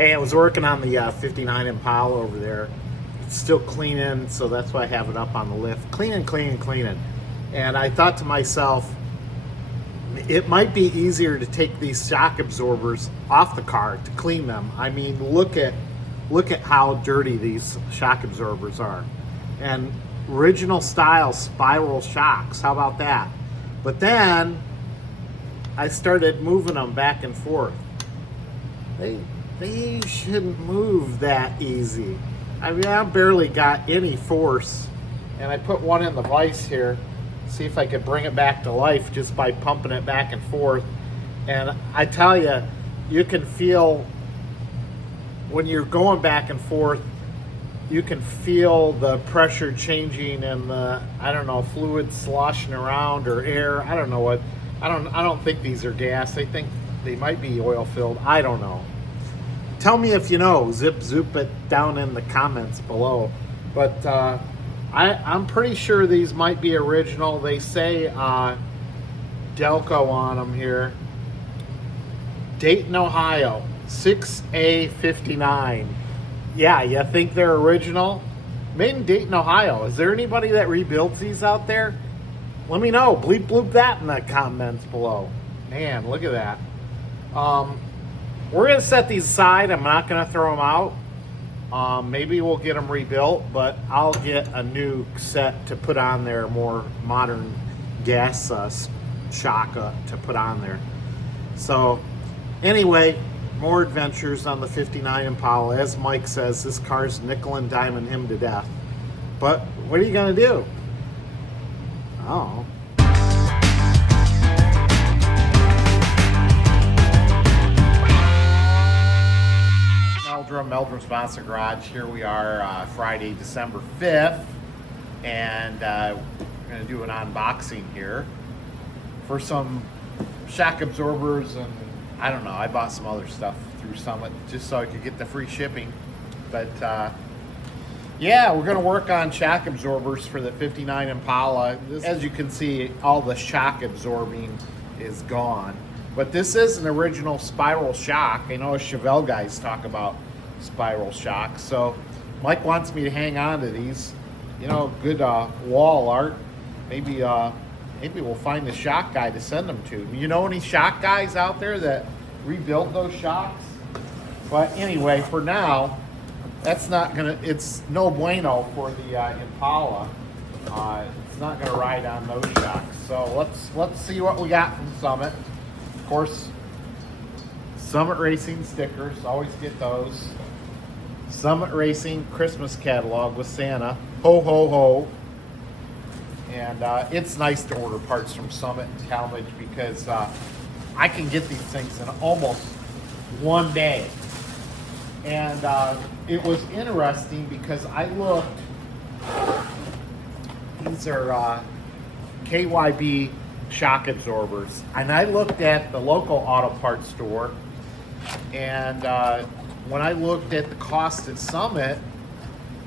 Hey, I was working on the 59 Impala over there. It's still cleaning, so that's why I have it up on the lift. Cleaning. And I thought to myself, it might be easier to take these shock absorbers off the car to clean them. I mean, look at how dirty these shock absorbers are. And original style spiral shocks, how about that? But then I started moving them back and forth. They shouldn't move that easy. I mean, I barely got any force. And I put one in the vise here, see if I could bring it back to life just by pumping it back and forth. And I tell you, you can feel when you're going back and forth, you can feel the pressure changing and the, I don't know, fluid sloshing around or air. I don't know what. I don't think these are gas. I think they might be oil filled. I don't know. Tell me if you know. Zoop it down in the comments below. But I'm pretty sure these might be original. They say Delco on them here. Dayton, Ohio, 6A59. Yeah, you think they're original? Made in Dayton, Ohio. Is there anybody that rebuilds these out there? Let me know. Bleep bloop that in the comments below. Man, look at that. We're going to set these aside. I'm not going to throw them out. Maybe we'll get them rebuilt, but I'll get a new set to put on there, more modern gas shock to put on there. So anyway, more adventures on the 59 Impala. As Mike says, this car's nickel and diming him to death. But what are you going to do? Oh. Meldrum Sponsor Garage. Here we are, Friday, December 5th, and we're going to do an unboxing here for some shock absorbers, and I don't know, I bought some other stuff through Summit just so I could get the free shipping. But yeah, we're going to work on shock absorbers for the 59 Impala. As you can see, all the shock absorbing is gone, but this is an original spiral shock. I know Chevelle guys talk about spiral shocks, so Mike wants me to hang on to these. You know, good wall art. Maybe we'll find the shock guy to send them to. You know any shock guys out there that rebuilt those shocks? But anyway, for now, that's not gonna. It's no bueno for the Impala. It's not gonna ride on those shocks. So let's see what we got from Summit. Of course, Summit Racing stickers. Always get those. Summit Racing Christmas catalog with Santa. Ho, ho, ho. And it's nice to order parts from Summit and Talmadge because I can get these things in almost one day. And it was interesting because I looked. These are KYB shock absorbers. And I looked at the local auto parts store, and when I looked at the cost at Summit,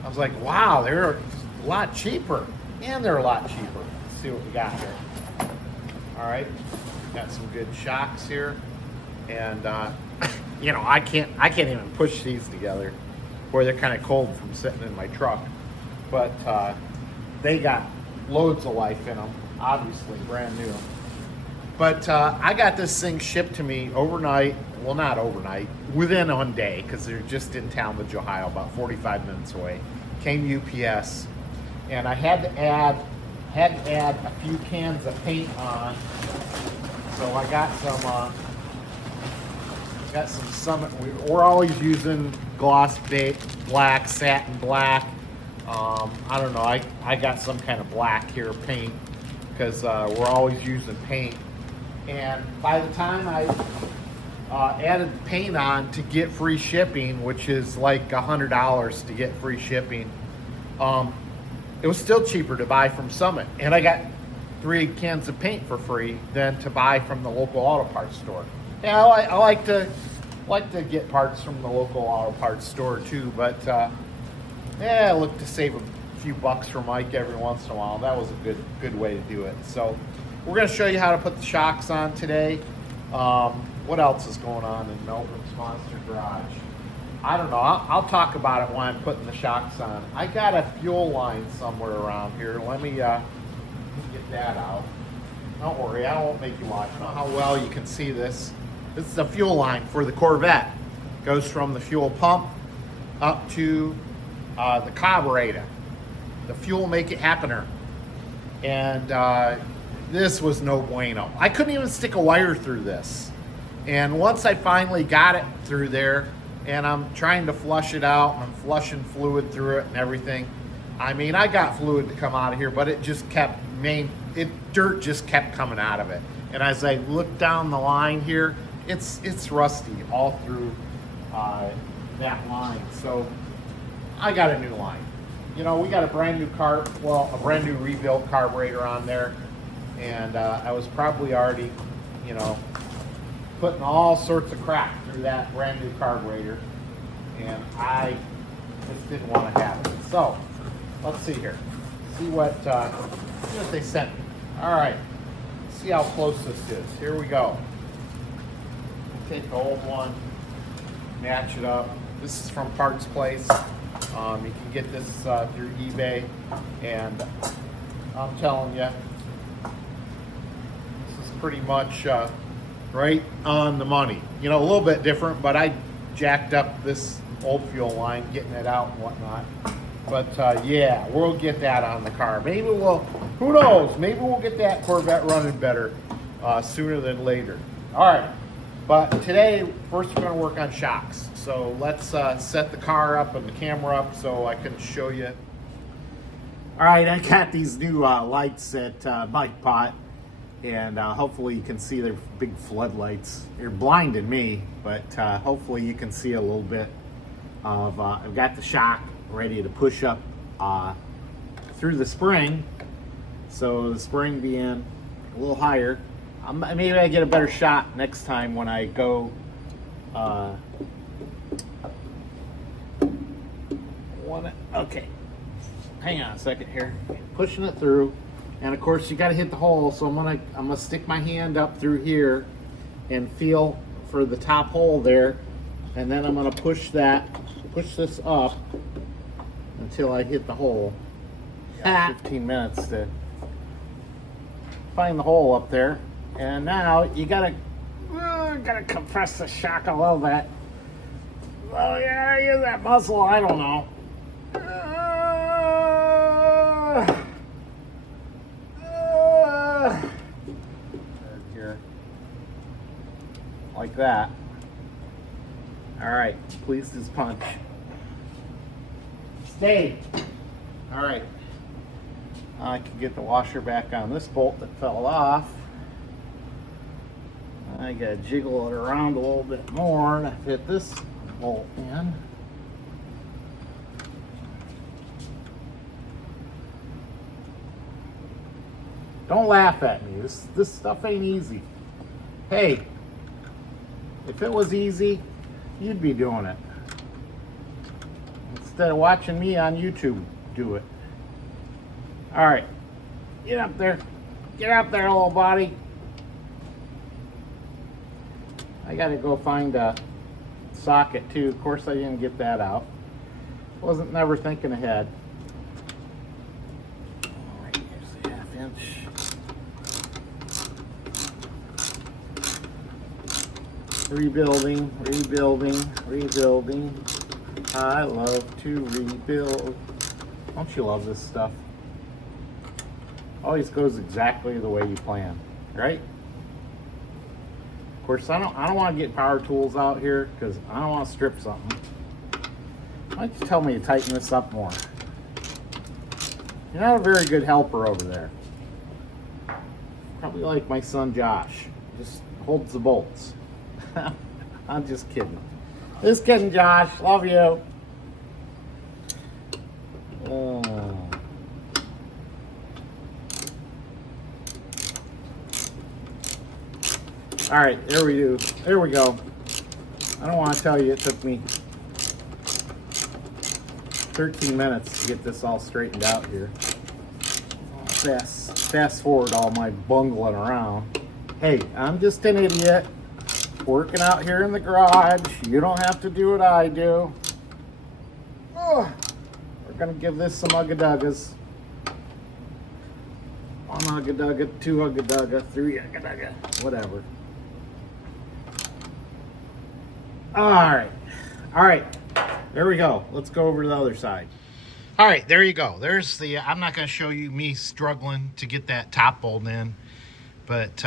I was like, wow, they're a lot cheaper. And they're a lot cheaper. Let's see what we got here. All right, got some good shocks here. And you know, I can't even push these together. Boy, they're kind of cold from sitting in my truck. But they got loads of life in them, obviously brand new. But I got this thing shipped to me overnight. Well, not overnight, within one day, because they're just in Talmadge, Ohio, about 45 minutes away. Came UPS, and I had to add a few cans of paint on. So I got some Summit. We're always using gloss black, satin black. I don't know. I got some kind of black here, paint, because we're always using paint. And by the time I added the paint on to get free shipping, which is like $100 to get free shipping, it was still cheaper to buy from Summit. And I got 3 cans of paint for free than to buy from the local auto parts store. Yeah, I like to get parts from the local auto parts store too, but yeah, I look to save a few bucks for Mike every once in a while. That was a good way to do it. So we're going to show you how to put the shocks on today. What else is going on in Meldrum Monster Garage? I don't know. I'll talk about it when I'm putting the shocks on. I got a fuel line somewhere around here. Let me get that out. Don't worry, I won't make you watch. I don't know how well you can see this. This is the fuel line for the Corvette. Goes from the fuel pump up to the carburetor. The fuel make it happener. And this was no bueno. I couldn't even stick a wire through this. And once I finally got it through there, and I'm trying to flush it out, and I'm flushing fluid through it and everything. I mean, I got fluid to come out of here, but it just kept, dirt just kept coming out of it. And as I look down the line here, it's rusty all through that line. So I got a new line. You know, we got a brand new a brand new rebuilt carburetor on there. And I was probably already, you know, putting all sorts of crap through that brand new carburetor, and I just didn't want to have it. So let's see here. See what they sent me. All right. See how close this is. Here we go. Take the old one, match it up. This is from Parts Place. You can get this through eBay, and I'm telling you, this is pretty much right on the money. You know, a little bit different, but I jacked up this old fuel line, getting it out and whatnot. But yeah, we'll get that on the car. Maybe who knows, maybe we'll get that Corvette running better sooner than later. All right, but today, first we're gonna work on shocks. So let's set the car up and the camera up so I can show you. All right, I got these new lights at Bike Pot. And hopefully you can see their big floodlights. They're blinding me, but hopefully you can see a little bit of, I've got the shock ready to push up through the spring. So the spring being a little higher. Maybe I get a better shot next time when I go okay, hang on a second here. Pushing it through. And of course you got to hit the hole, so I'm gonna stick my hand up through here and feel for the top hole there, and then I'm gonna push this up until I hit the hole. 15 minutes to find the hole up there, and now you gotta compress the shock a little bit. Oh yeah, use that muscle. I don't know. Here, like that. All right, pleased as punch. Stay. All right, I can get the washer back on this bolt that fell off. I gotta jiggle it around a little bit more to fit this bolt in. Don't laugh at me. This stuff ain't easy. Hey, if it was easy, you'd be doing it. Instead of watching me on YouTube do it. All right, get up there. Get up there, little body. I gotta go find a socket too. Of course, I didn't get that out. Wasn't never thinking ahead. All right, here's the 1/2 inch. Rebuilding. I love to rebuild. Don't you love this stuff? Always goes exactly the way you plan, right? Of course, I don't want to get power tools out here because I don't want to strip something. Why don't you tell me to tighten this up more? You're not a very good helper over there. Probably like my son Josh. Just holds the bolts. I'm just kidding. Just kidding, Josh. Love you. All right, there we go. I don't want to tell you it took me 13 minutes to get this all straightened out here. Fast forward all my bungling around. Hey, I'm just an idiot. working out here in the garage. You don't have to do what I do. Oh, we're gonna give this some Upadate. 1 Upadate, 2 Upadate, 3 Upadate, whatever. All right, there we go. Let's go over to the other side. All right, there you go. There's the, I'm not gonna show you me struggling to get that top bolt in, but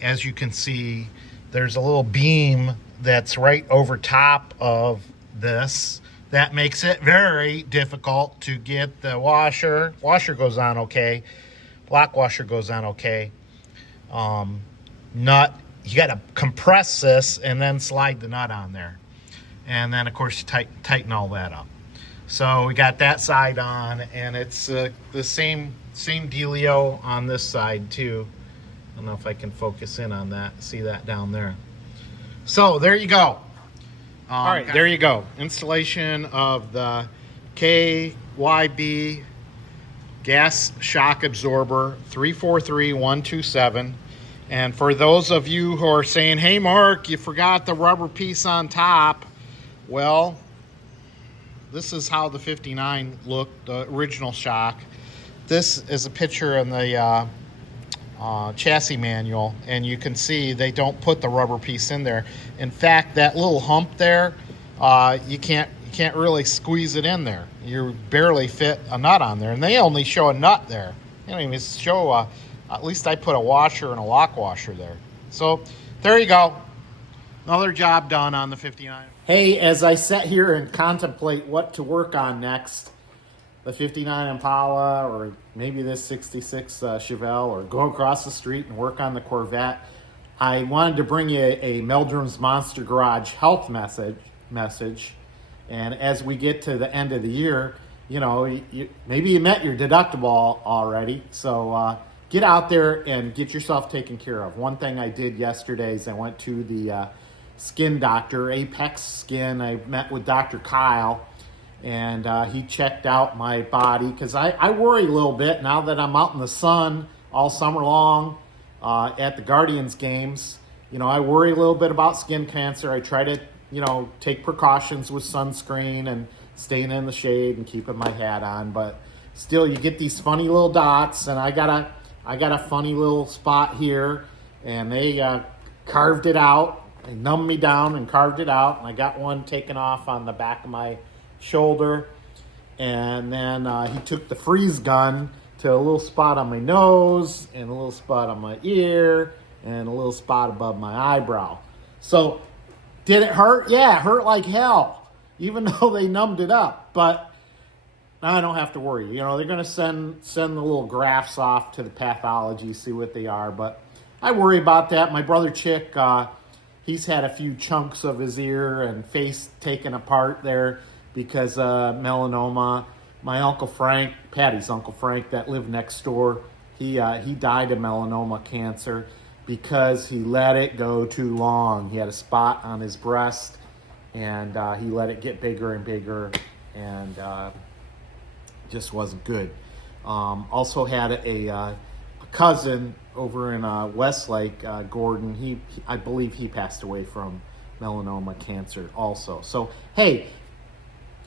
as you can see, there's a little beam that's right over top of this. That makes it very difficult to get the washer. Washer goes on okay. Block washer goes on okay. Nut, you got to compress this and then slide the nut on there. And then, of course, you tighten all that up. So we got that side on, and it's the same dealio on this side, too. I don't know if I can focus in on that. See that down there. So there you go. All right, there you go. Installation of the KYB gas shock absorber 343127. And for those of you who are saying, hey Mark, you forgot the rubber piece on top, well, this is how the 59 looked, the original shock. This is a picture in the chassis manual, and you can see they don't put the rubber piece in there. In fact, that little hump there, you can't really squeeze it in there. You barely fit a nut on there, and they only show a nut there. They don't even show at least I put a washer and a lock washer there. So there you go. Another job done on the 59. Hey, as I sit here and contemplate what to work on next, the 59 Impala or maybe this 66 Chevelle, or go across the street and work on the Corvette, I wanted to bring you a Meldrum's Monster Garage health message. And as we get to the end of the year, you know, maybe you met your deductible already. So get out there and get yourself taken care of. One thing I did yesterday is I went to the skin doctor, Apex Skin. I met with Dr. Kyle, and he checked out my body, because I worry a little bit now that I'm out in the sun all summer long at the Guardians games. You know, I worry a little bit about skin cancer. I try to, you know, take precautions with sunscreen and staying in the shade and keeping my hat on, but still you get these funny little dots, and I got a funny little spot here, and they carved it out. They numbed me down and carved it out, and I got one taken off on the back of my shoulder. And then he took the freeze gun to a little spot on my nose, and a little spot on my ear, and a little spot above my eyebrow. So did it hurt? Yeah, it hurt like hell, even though they numbed it up. But now I don't have to worry. You know, they're going to send the little grafts off to the pathology, see what they are. But I worry about that. My brother Chick, he's had a few chunks of his ear and face taken apart there because melanoma. My Uncle Frank, Patty's Uncle Frank, that lived next door, he died of melanoma cancer because he let it go too long. He had a spot on his breast, and he let it get bigger and bigger, and just wasn't good. Also had a cousin over in Westlake, Gordon. I believe he passed away from melanoma cancer also. So, hey,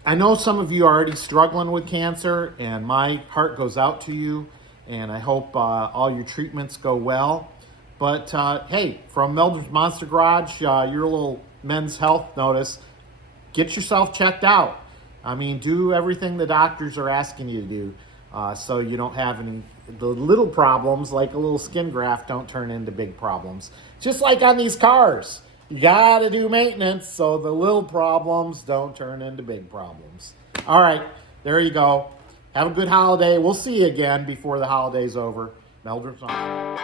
I know some of you are already struggling with cancer, and my heart goes out to you, and I hope all your treatments go well. But, hey, from Meldrum's Monster Garage, your little men's health notice, get yourself checked out. I mean, do everything the doctors are asking you to do, so you don't have the little problems, like a little skin graft, don't turn into big problems. Just like on these cars. You got to do maintenance so the little problems don't turn into big problems. All right, there you go. Have a good holiday. We'll see you again before the holiday's over. Meldrum's on.